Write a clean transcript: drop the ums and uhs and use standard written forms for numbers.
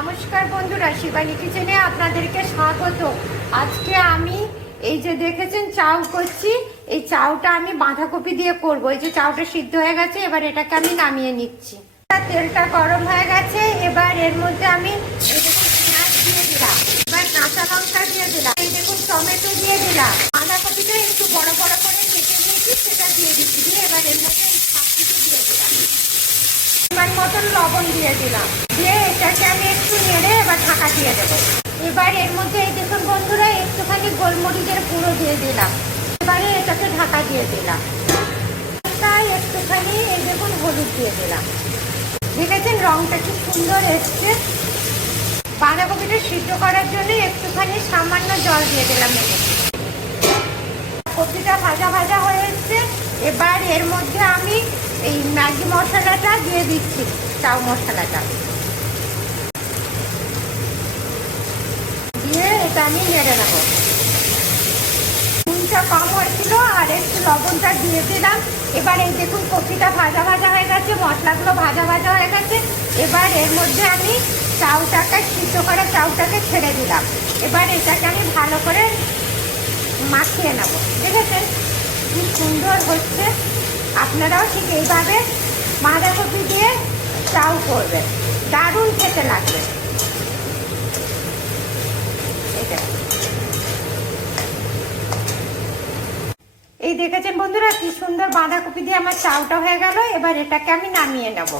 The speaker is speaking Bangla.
নমস্কার বন্ধুরা, শিবানী কিচেনে আপনাদেরকে স্বাগত। আজকে আমি এই যে দেখেছেন চাউ করছি, এই চাউটা আমি বাঁধাকপি দিয়ে করব। এই যে চাউটা সিদ্ধ হয়ে গেছে, এবার এটাকে আমি নামিয়ে নিচ্ছি। তেলটা গরম হয়ে গেছে, এবার এর মধ্যে আমি এই দেখুন পেঁয়াজ দিয়ে দিলাম, এবার কাঁচা লঙ্কা দিয়ে দিলাম, এই দেখুন টমেটো দিয়ে দিলাম, বাঁধাকপিটা একটু বড় বড় করে কেটে নিয়েছি সেটা দিয়ে দিচ্ছি, দিয়ে এবার এর মধ্যে এই শাকটিকে দিয়ে দিলাম, পরিমাণ মতন লবণ দিয়ে দিলাম, দিয়ে এটাকে আমি একটু নেড়ে এবার ঢাকা দিয়ে দেবো। এবার এর মধ্যে এই দেখুন বন্ধুরা একটুখানি গোলমরিচের গুঁড়ো দিয়ে দিলাম, এবারে এটাকে ঢাকা দিয়ে দিলাম, তাই একটুখানি এই দেখুন হলুদ দিয়ে দিলাম। দেখেছেন রংটা কি সুন্দর এসছে। বাঁধাকপিটা সিদ্ধ করার জন্য একটুখানি সামান্য জল দিয়ে দিলাম। কপিটা ভাজা ভাজা হয়ে এসছে, এবার এর মধ্যে আমি এই ম্যাগি মশলাটা দিয়ে দিচ্ছি, চাউ মশলাটা দিয়ে এটা আমি নেড়ে নেব। নুনটা কম হয়েছিল আর একটু লবণটা দিয়ে দিলাম। এবার এই দেখুন কপিটা ভাজা ভাজা হয়ে গেছে, মশলাগুলো ভাজা ভাজা হয়ে গেছে। এবার এর মধ্যে আমি চাউটাকে সিদ্ধ করা চাউটাকে ছেড়ে দিলাম। এবার এটাকে আমি ভালো করে মাখিয়ে নেব। দেখেছেন কি সুন্দর হচ্ছে। আপনারাও ঠিক এইভাবে বাঁধাকপি দিয়ে চাউ করবেন, দারুণ খেতে লাগবে। এই দেখেছেন বন্ধুরা কি সুন্দর বাঁধাকপি দিয়ে আমার চাউটা হয়ে গেল। এবার এটাকে আমি নামিয়ে নেব।